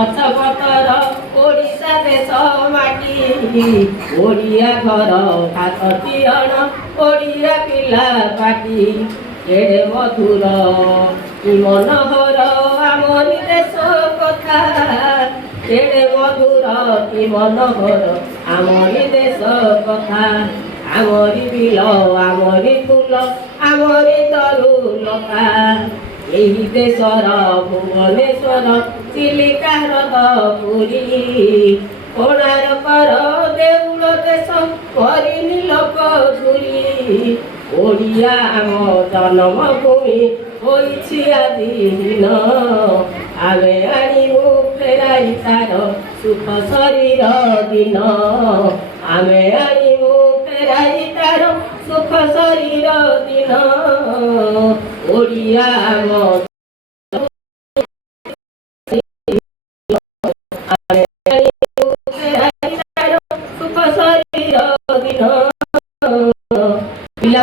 गछ पतर ओडिशा देश माटी ओडिया घर हाथ तिहण ओडिया पिला पाटी केड़े मधुर कि मनोहर आमरी देश कथा केड़े मधुर कि मनोहर आमरी देश कथा आमरी बिल आमरी फूल आमरी तरुलता एही देशर भुवनेश्वर चिलिका हृद पुरी कोणार्कर देउल देश करिनी लोक धुरी ओडिया आम जन्मभूमि होइछि आदिहीन आमे आनिबु फेराई तार सुख शरीर दिन आमे आनिबु फेराई तार सुख शरीर दिन ओडिया आम सुख शरीर दिन पिला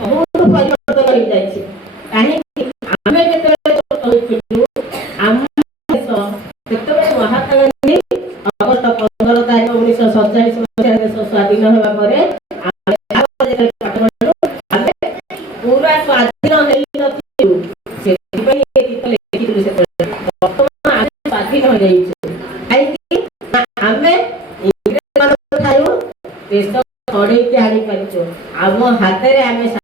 बहुत परिवर्तन हो जाए कहीं आमे महात्मा गांधी अगस्त 15 तारीख 1947 मसीह देश स्वाधीन होगा पूरा स्वाधीन स्वाधीन हो जाइए देश छड़े आनी पार आम हाथ में आम